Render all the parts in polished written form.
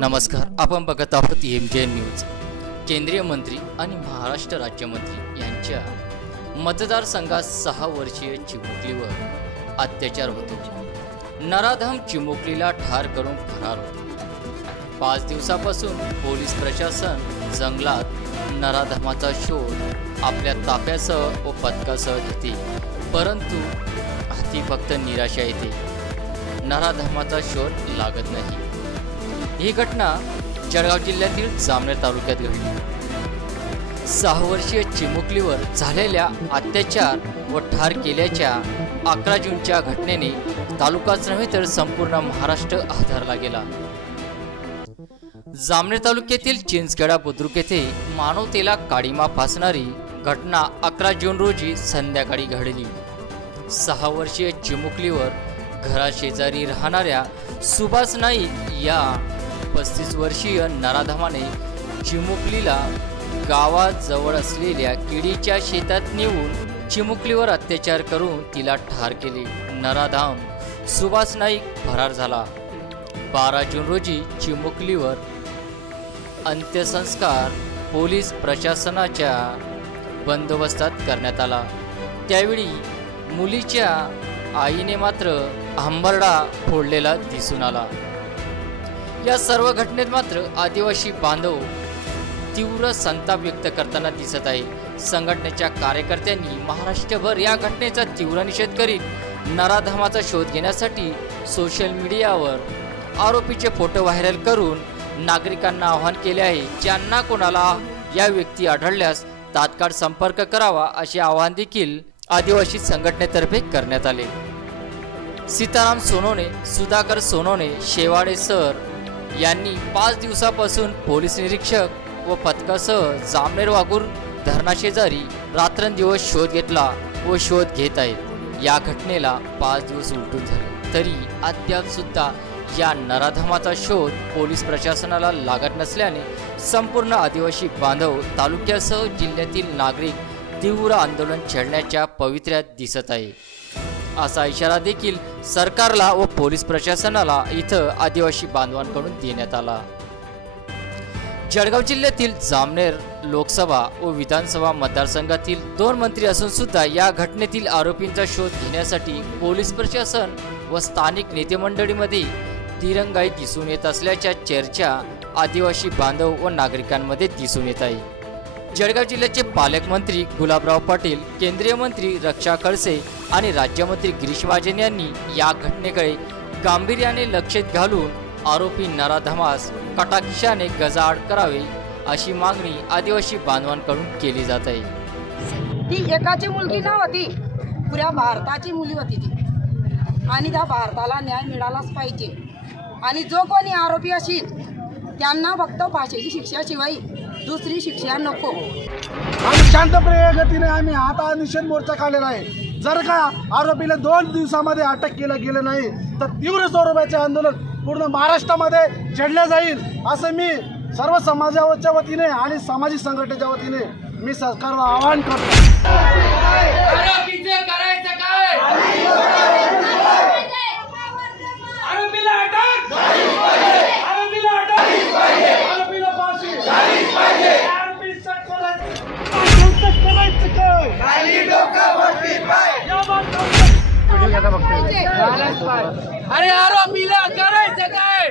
नमस्कार, आपण बघत आहोत MJ न्यूज। केंद्रीय मंत्री आणि महाराष्ट्र राज्यमंत्री यांच्या मतदारसंघात 6 वर्षीय चिमुकलीवर अत्याचार होतो। नराधम चिमुकलीला ठार करून फरार होतो। 5 दिवसापासून पोलीस प्रशासन जंगलात नराधमाचा शोध आपल्या ताफ्यासह व पथकासह घेते, परंतु हाती फक्त निराशा येते। नराधमाचा शोध लागत नाही। ही घटना जळगाव जिल्ह्यातील जामनेर तालुक्यात घडली। 6 वर्षीय चिमुकलीवर झालेल्या अत्याचार व ठार केल्याच्या 11 जूनच्या घटनेने तालुकाच नव्हे तर संपूर्ण महाराष्ट्र हादरला गेला। जामनेर तालुक्यातील चिंचखेडा बुद्रुक येथे मानवतेला काळीमा फासणारी घटना 11 जून रोजी संध्याकाळी घडली। 6 वर्षीय चिमुकलीवर घराशेजारी राहणाऱ्या सुभाष नाईक या 35 वर्षीय नराधमाने चिमुकलीला गावाजवळ असलेल्या केळीच्या शेतात नेऊन चिमुकलीवर अत्याचार करून तिला ठार केले। नराधम सुभाष नाईक फरार झाला। 12 जून रोजी चिमुकलीवर अंत्यसंस्कार पोलीस प्रशासनाच्या बंदोबस्तात करण्यात आला। त्यावेळी मुलीच्या आईने मात्र हंबरडा फोडलेला दिसून आला। या सर्व घटनेत मात्र आदिवासी बांधव तीव्र संताप व्यक्त करताना दिसत आहे। संघटनेच्या कार्यकर्त्यांनी महाराष्ट्रभर या घटनेचा तीव्र निषेध करीत नराधमाचा शोध घेण्यासाठी सोशल मीडियावर आरोपीचे फोटो व्हायरल करून नागरिकांना आवाहन केले आहे। ज्यांना कोणाला या व्यक्ती आढळल्यास तात्काळ संपर्क करावा असे आवाहन देखील आदिवासी संघटनेतर्फे करण्यात आले। सीताराम सोनवणे, सुधाकर सोनवणे, शेवाडे सर यांनी 5 दिवसापासून पोलीस निरीक्षक व पथकासह जामनेर वाघूर धरणाशेजारी रात्रंदिवस शोध घेतला व शोध घेत आहेत। या घटनेला 5 दिवस उलटून झाले तरी अद्याप सुद्धा या नराधमाचा शोध पोलीस प्रशासनाला लागत नसल्याने संपूर्ण आदिवासी बांधव तालुक्यासह जिल्ह्यातील नागरिक तीव्र आंदोलन छेडण्याच्या पवित्र्यात दिसत आहे। असा इशारा देखील सरकारला व पोलीस प्रशासनाला इथं आदिवासी बांधवांकडून देण्यात आला। जळगाव जिल्ह्यातील जामनेर लोकसभा व विधानसभा मतदारसंघातील 2 मंत्री असून सुद्धा या घटनेतील आरोपींचा शोध घेण्यासाठी पोलीस प्रशासन व स्थानिक नेतेमंडळीमध्ये दिरंगाई दिसून येत असल्याच्या चर्चा आदिवासी बांधव व नागरिकांमध्ये दिसून येत आहे। जळगाव जिल्ह्याचे पालकमंत्री गुलाबराव पाटील, केंद्रीय मंत्री रक्षा खडसे आणि राज्यमंत्री गिरीश महाजन यांनी या घटनेकडे गांभीर्याने लक्ष घालून आरोपी नराधमास कटाक्षाने गजाआड करावे अशी मागणी आदिवासी बांधवांकडून केली जात आहे। ती एकाची मुलगी नव्हती, पुऱ्या भारताची मुली होती ती, आणि त्या भारताला न्याय मिळालाच पाहिजे। आणि जो कोणी आरोपी असेल त्यांना फक्त फाशीची शिक्षाशिवाय दुसरी शिक्षा नको। आम्ही शांतप्रिय गतीने आम्ही आता निषेध मोर्चा काढलेला आहे। जर का आरोपीला 2 दिवसामध्ये अटक केलं गेलं नाही तर तीव्र स्वरूपाचे आंदोलन पूर्ण महाराष्ट्रामध्ये छेडले जाईल असं मी सर्व समाजाच्या वतीने आणि सामाजिक संघटनेच्या वतीने मी सरकारला आवाहन करतो। अरे आरोपीला करायचं काय?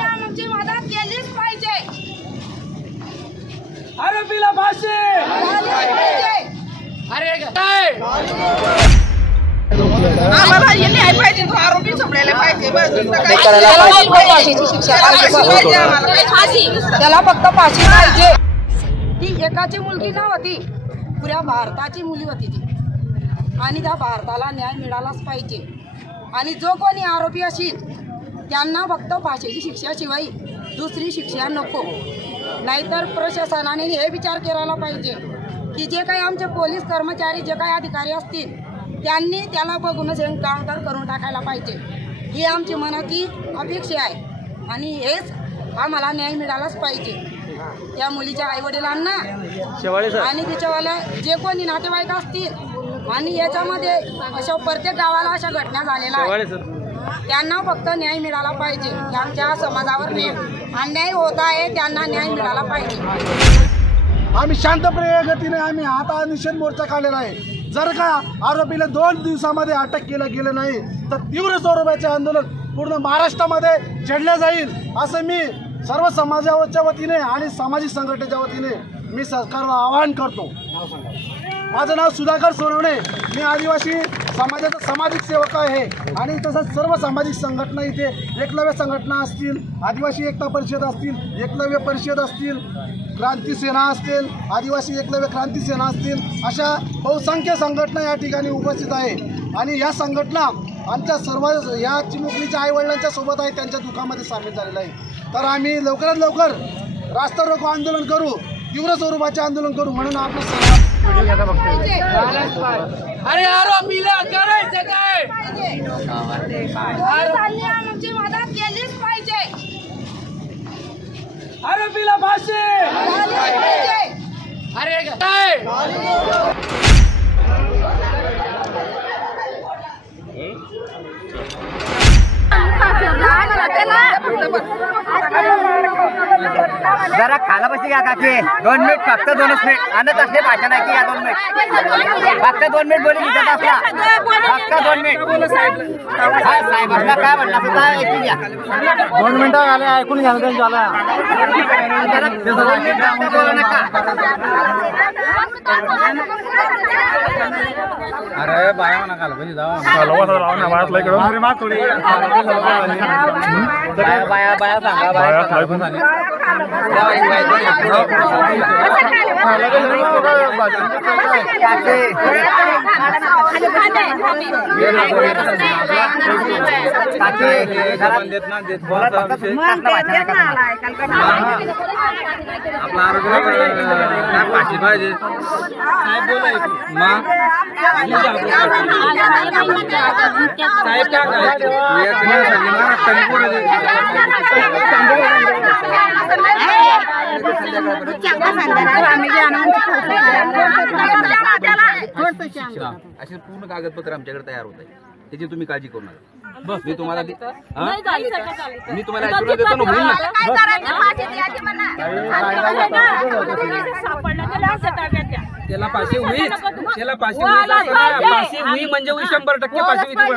आमची मदत केलीच पाहिजे। आरोपीला फाशी। अरे काय आम्हाला हे न्याय पाहिजे, तो आरोपी सोडायला पाहिजे। त्याला फक्त फाशी पाहिजे। ती एकाची मुलगी नव्हती, पुऱ्या भारताची मुली होती ती, आणि त्या भारताला न्याय मिळालाच पाहिजे। आणि जो कोणी आरोपी असेल त्यांना फक्त फाशीची शिक्षाशिवाय दुसरी शिक्षा नको। नाहीतर प्रशासनाने हे विचार करायला पाहिजे की जे काही आमचे पोलीस कर्मचारी, जे काही अधिकारी असतील त्यांनी त्याला बघूनच एन्काउंटर करून टाकायला पाहिजे। ही आमची मनाची अपेक्षा आहे आणि हेच आम्हाला न्याय मिळालाच पाहिजे। त्या मुलीच्या आईवडिलांना आणि तिच्यावाल्या जे कोणी नातेवाईक असतील आणि याच्यामध्ये अशा प्रत्येक गावाला अशा घटना झालेल्या आहेत। त्यांना फक्त न्याय मिळाला पाहिजे. आमच्या समाजावर अन्याय होत आहे, त्यांना न्याय मिळाला पाहिजे. आम्ही शांतप्रिय गतीने आता निषेध मोर्चा काढलेला आहे. जर का आरोपीला 2 दिवसामध्ये अटक केलं गेलं नाही तर तीव्र स्वरूपाचे आंदोलन पूर्ण महाराष्ट्रामध्ये छेडले जाईल असं मी सर्व समाजाच्या वतीने आणि सामाजिक संघटनेच्या वतीने मी सरकारला आवाहन करतो. माझं नाव सुधाकर सोनवणे, मी आदिवासी समाजाचा सामाजिक सेवक आहे आणि तसंच सर्व सामाजिक संघटना इथे एकलव्य संघटना असतील, आदिवासी एकता परिषद असतील, एकलव्य परिषद असतील, क्रांती सेना असतील, आदिवासी एकलव्य क्रांती सेना असतील, अशा बहुसंख्य संघटना या ठिकाणी उपस्थित आहे. आणि या संघटना आमच्या सर्व या चिमुकलीच्या आईवडिलांच्या सोबत आहे, त्यांच्या दुःखामध्ये सामील झालेला आहे. तर आम्ही लवकरात लवकर रास्ता रोको आंदोलन करू, तीव्र स्वरूपाचे आंदोलन करू म्हणून आपण अरे आरोपीला करायचं काय? आमची मदत केलीच पाहिजे. आरोपीला फाशी. अरे काय? जरा खाला बसी घ्या काकी. 2 मिनिट फक्त 2च मिनिट आणत असले भाषा नाही की या 2 मिनिट फक्त 2 मिनिट बोलून घेतात आपला फक्त 2 मिनिट साहेब आपला काय म्हणला सुद्धा ऐकून घ्या. 2 मिनिटं आले ऐकून घ्या त्यांच्या अरे बाया म्हणा काल म्हणजे बाया बाया सांगा बाया आपला आरोग्य फाशी पाहिजे साहेब असे पूर्ण कागदपत्र आमच्याकडे तयार होत आहे, त्याची तुम्ही काळजी करू नका. मी तुम्हाला आशीर्वाद देतो ना, होईल त्याला फाशी होईल, त्याला फाशी होईल म्हणजे 100% फाशी होईल.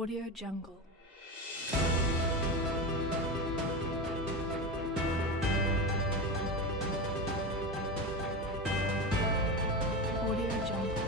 Audio Jungle. Audio Jungle. Audio Jungle.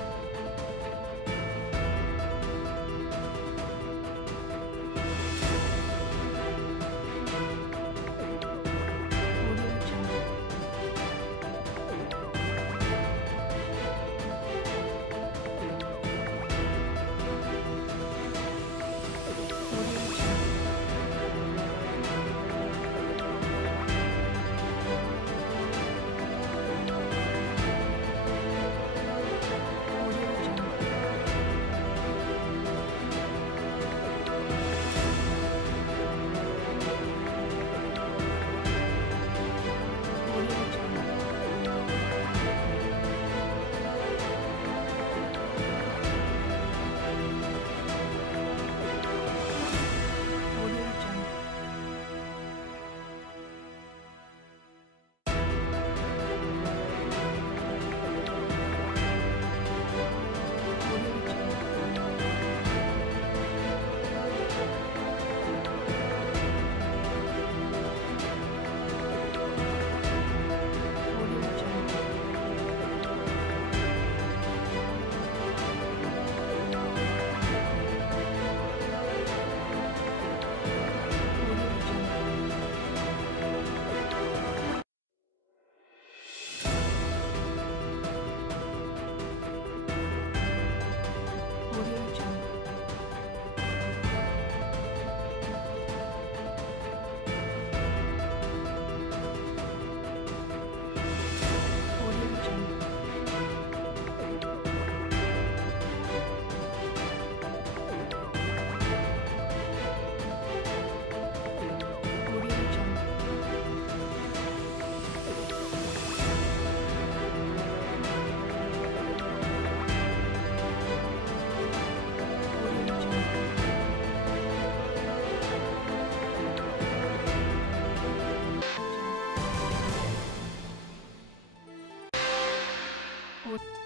Audio